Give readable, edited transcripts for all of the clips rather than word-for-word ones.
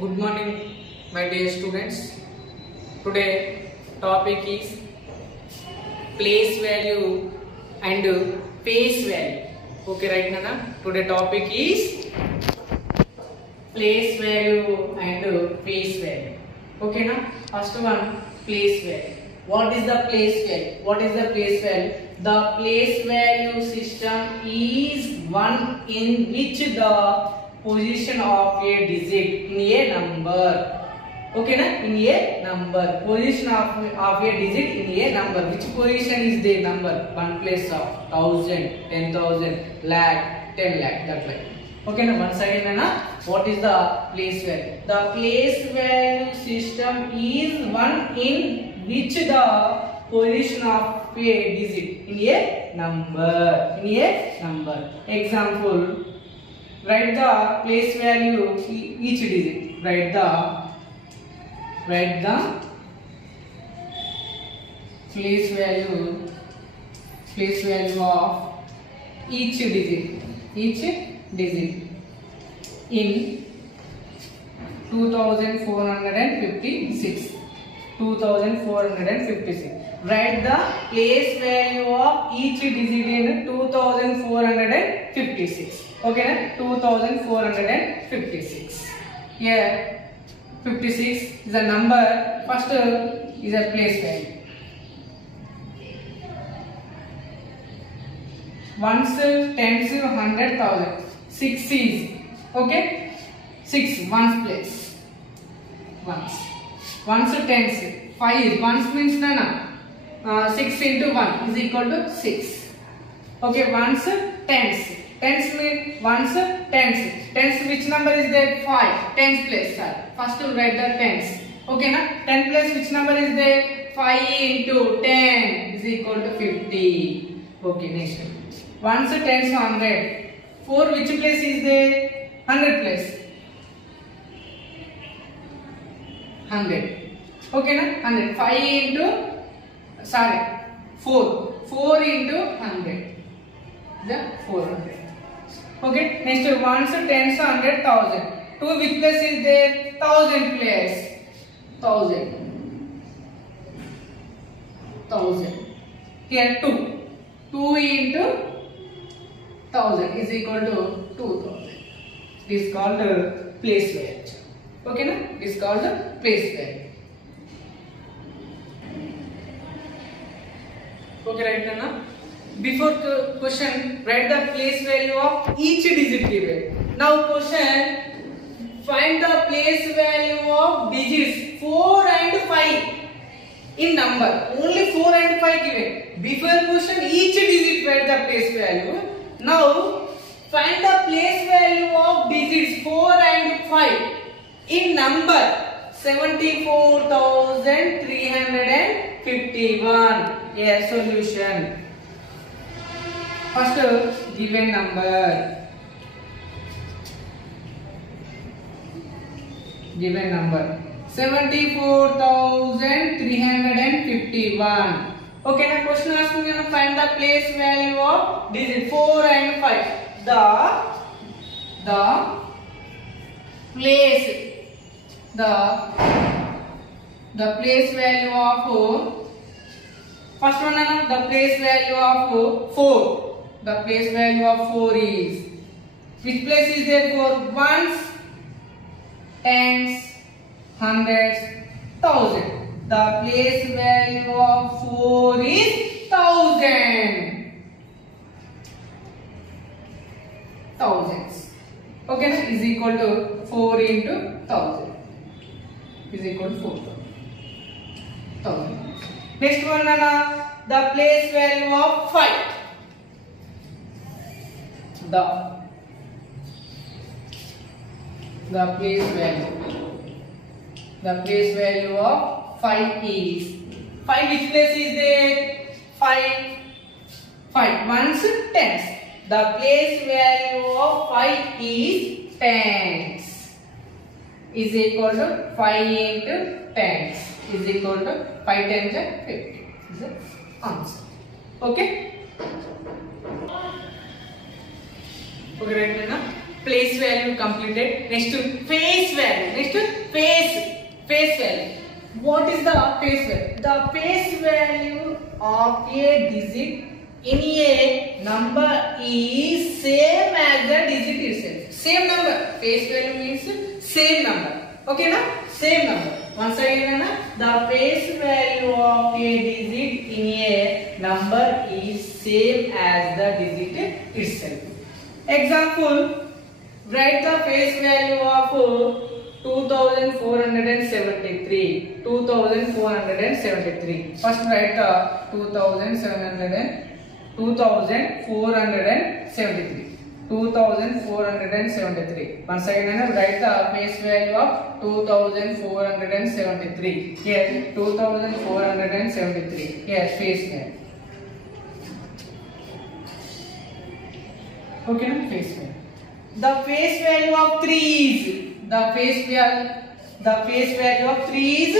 Good morning, my dear students. Today topic is place value and face value. Okay, right Nana? Today topic is place value and face value. Okay, now first one, place value. What is the place value? What is the place value? The place value system is one in which the position of a digit in a number. Okay, na? In a number. Position of a digit in a number. Which position is the number? One place of 1000, 10,000, lakh, 10 lakh. That way. Okay, now once again, na? What is the place value? The place value system is one in which the position of a digit in a number. In a number. Example. Write the place value each digit. Write the place value of each digit in 2456. 2456. Write the place value of each digit in 2456. Okay, 2456. Here 56 is a number. First is a place value. Ones, tens, 100,000. 6 is okay. 6 ones place. Ones, tens. 5 is ones means nana. 6 into 1 is equal to 6. Okay, ones, tens. Tens means ones, tens. Tens, which number is there? 5. Tens place, sir. First to write the tens. Okay, na? 10 place, which number is there? 5 into 10 is equal to 50. Okay, next. Ones, tens, 100. 4, which place is there? 100 place. 100. Okay, na? 100. 5 into, 4. 4 into 100. The 400. Okay, next ones, tens, 100,000. 2 which place is there? 1000 place. 1000. Here 2. 2 into 1000 is equal to 2000. This is called place value. Okay, na? This is called place value. Okay, right now. Before the question, write the place value of each digit given. Now question, find the place value of digits 4 and 5 in number. Only 4 and 5 given. Before question, each digit write the place value. Now find the place value of digits 4 and 5 in number. 74,351. Yes, solution. First, given number. 74,351. Okay, now question asking you to find the place value of digit 4 and 5. The place value of first one, the place value of 4. The place value of 4 is, which place is there for ones, tens, hundreds, thousand. The place value of 4 is 1000. Thousands. Okay, is equal to 4 into 1000. Is equal to 4,000. Next one, the place value of 5. The place value of 5 is 5. Which place is there? 5 ones, tens. The place value of 5 is tens. Is equal to 5 into tens. Is equal to 5 tens and 50. Is the answer. Okay. Okay, right now. place value completed. Next face value. Next face value. What is the face value? The face value of a digit in a number is same as the digit itself. Same number. Face value means same number. Okay na? Same number. Once again na, the face value of a digit in a number is same as the digit itself. Example, write the face value of 2473. 2473. First write the 2473. 2473. Once again write the face value of 2473. Here 2473. Here face value. Okay, face value. The face value of 3 is the face value of 3 is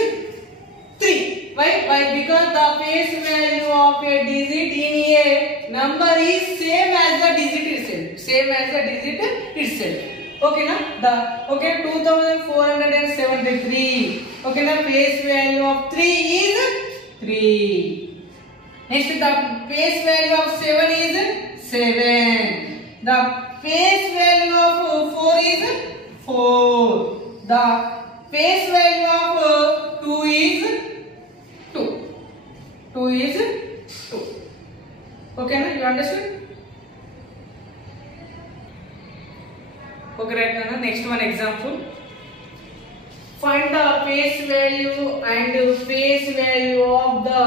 3. Why? Because the face value of a digit in a number is same as the digit itself. Same as the digit itself. Okay na? 2473. Okay na? Face value of 3 is 3. Next, the face value of 7 is 7. The face value of 4 is 4. The face value of 2 is 2. 2 is 2. Okay, na? You understood? Okay, right now, next one example. Find the face value and face value of the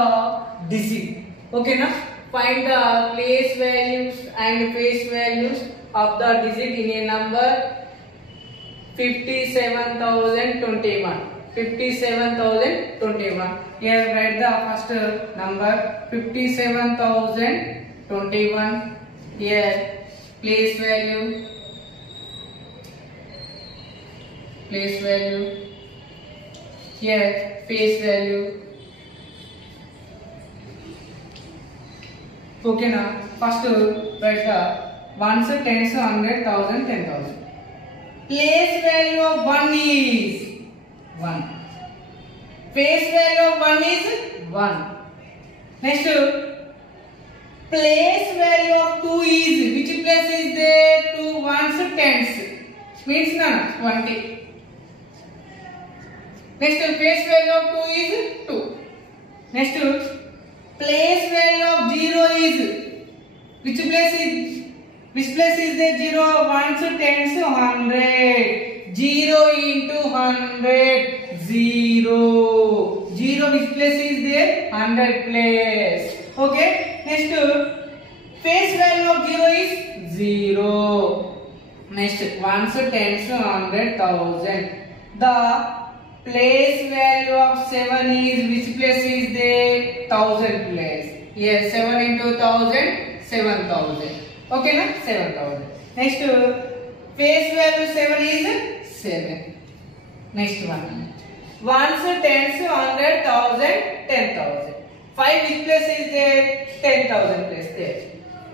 digit. Okay, na? Find the place values and face values of the digit in a number 57,021. 57,021. Here write the first number 57,021. Here place value. Here face value. Okay now, first write the ones, tens, 100, 1000, 10,000. Place value of 1 is 1. Face value of 1 is 1. Next, place value of 2 is, which place is there? 2 ones, tens. Means na 20. Next, face value of 2 is 2. Next, place value of 0 is, which place is there? 0, ones, tens, 100. 0 into 100, 0. 0, which place is there? 100 place. Okay. Next, face value of 0 is 0. Next, ones, tens, 100, 1000. The place value of 7 is, which place is there? 1000 place. Yes, 7 into 1000, 7000. Okay na? 7000. Next, face value 7 is 7. Next one. Ones, tens, 100, 1000, 10,000. 5 which place is there? 10,000 place there.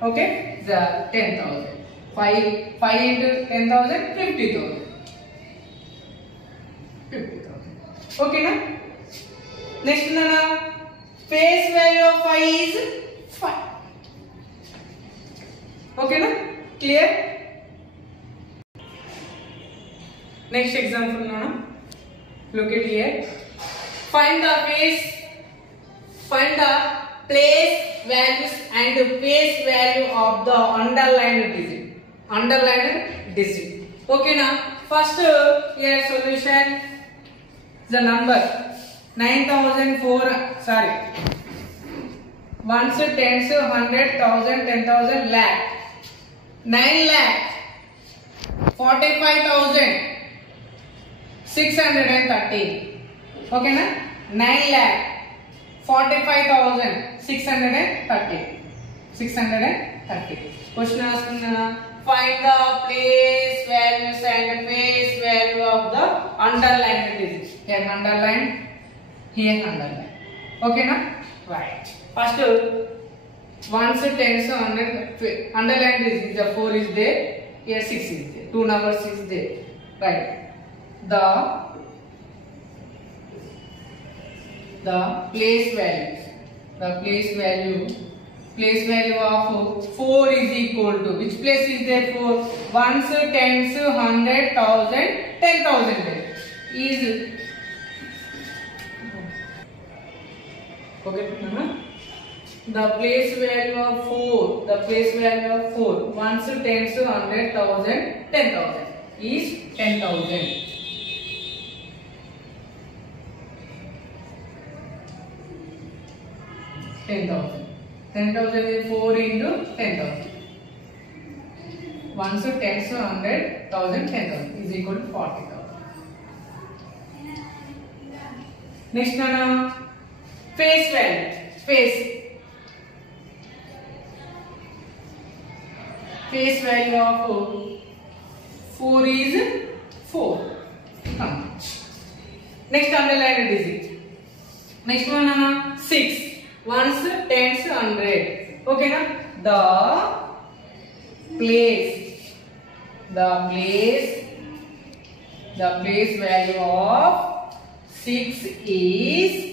Okay? The 10,000. 5 into 10,000, 50,000. 50,000. Okay na? Next na, face value of 5 is 5. Okay na? Clear? Next example na. Look at here. Find the place values and the face value of the underlined digit. Okay na? First here solution. The number 9,004. Sorry. Ones, tens, 100, 1000, 10,000, lakh. 9 lakh 45,613. Okay na? 9 lakh 45,630. 630. Question asking na, find the place values and face value of the underlined digits. Here underline, here underline. Okay na? Right. First, ones, tens, 100, underlined is the 4 is there. Here 6 is there. 2 numbers is there, right? The place value of 4 is equal to, which place is there? 4 ones, tens, 100, 1000, 10,000 is okay. The place value of 4, ones, tens, 100, 1000, 10,000 is 10,000. 10,000 is 4 into 10,000. Ones, tens, 100, 1000, 10,000 is equal to 40,000. Next one, face value. Face value of 4 is 4. Next, underline digit. Next one, 6. Ones, tens, 100. Okay, na? The place value of 6 is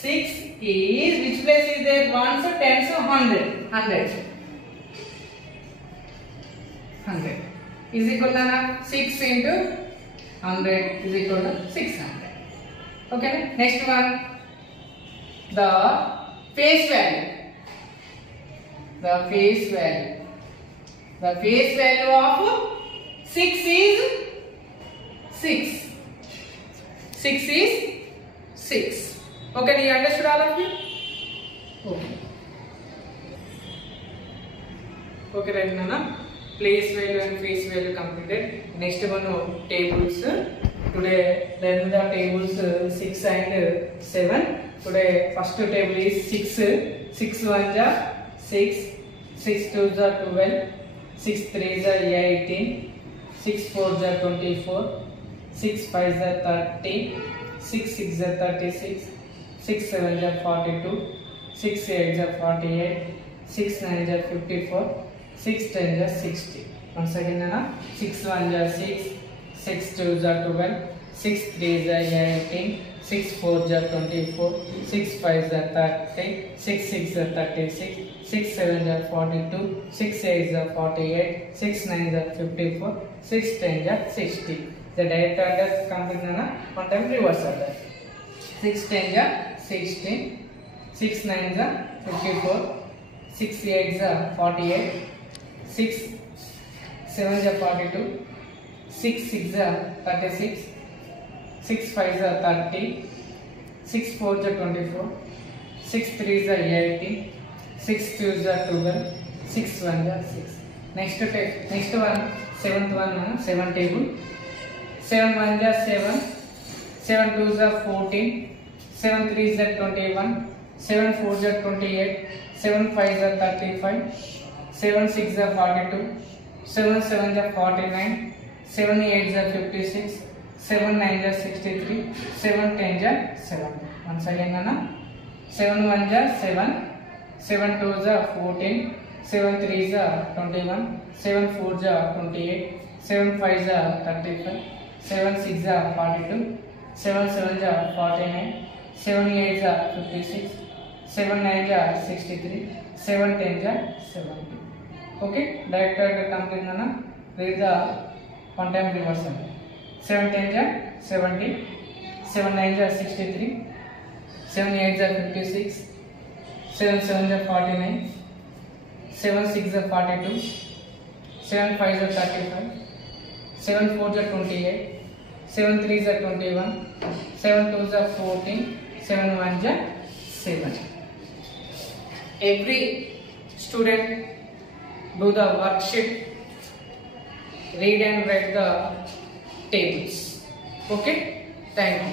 which place is there? Ones, tens, 100. 100 is equal to 6 into 100 is equal to 600. Okay. Next one, the face value. The face value of 6 is 6. 6 is 6. Okay, do you understood all of you? Okay. Okay, right now, place value and face value completed. Next one, tables. Today, learn the tables 6 and 7. Today, first table is 6. 6 1 ja 6. 6 2 ja 12. 6 3 ja 18. 6 4 ja 24. 6 5 ja 30. 6 6 ja 36. 6 7 ja 42. 6 8 ja 48. 6 9 ja 54. 6 10 ja 60. Once again, 6 1 ja 6. 6 2 ja 12. 6 3 ja 18. 6 4 ja 24. 6 5 ja 30. 6 6 ja 36. 6 7 ja 42. 6 8 ja 48. 6 9 ja 54. 6 10 ja 60. The direct order complete one time reverse order. 6 10 ja 16. 6 9 ja 54. 6 8 ja 48. 6 7 ja 42. 6 6 ja 36. 6 5 ja 30. 6 4 ja 24. 6 3 ja 18. 6 2 ja 12. 6 1 ja 6. Next one, 7th one, 7 table. 7 1 ja 7. 7 2 ja 14. 7 3 ja 21. 7 4 ja 28. 7 5 ja 35. 7 6 ja 42. 7 7 ja 49. 7 8 ja 56. 7 9 ja 63. 7 10 ja 7. Once again, 7 1 ja 7. 7 2 ja 14. 7 3 ja 21. 7 4 ja 28. 7 5 ja 35. 7 6 ja 42. 7 7 ja 49. 7 8 ja 56. 7 9 ja 63. 7 10 ja 70. Okay, direct order complete nana. Read the one time reversal. 7 10 ja 70. 7 9 ja 63. 7 8 ja 56. 7 7 ja 49. 7 6 ja 42. 7 5 ja 35. 7 4 ja 28. 7 3 ja 21. 7 2 ja 14. 7 1 ja 7. Every student do the worksheet, read and write the tables. Okay, thank you.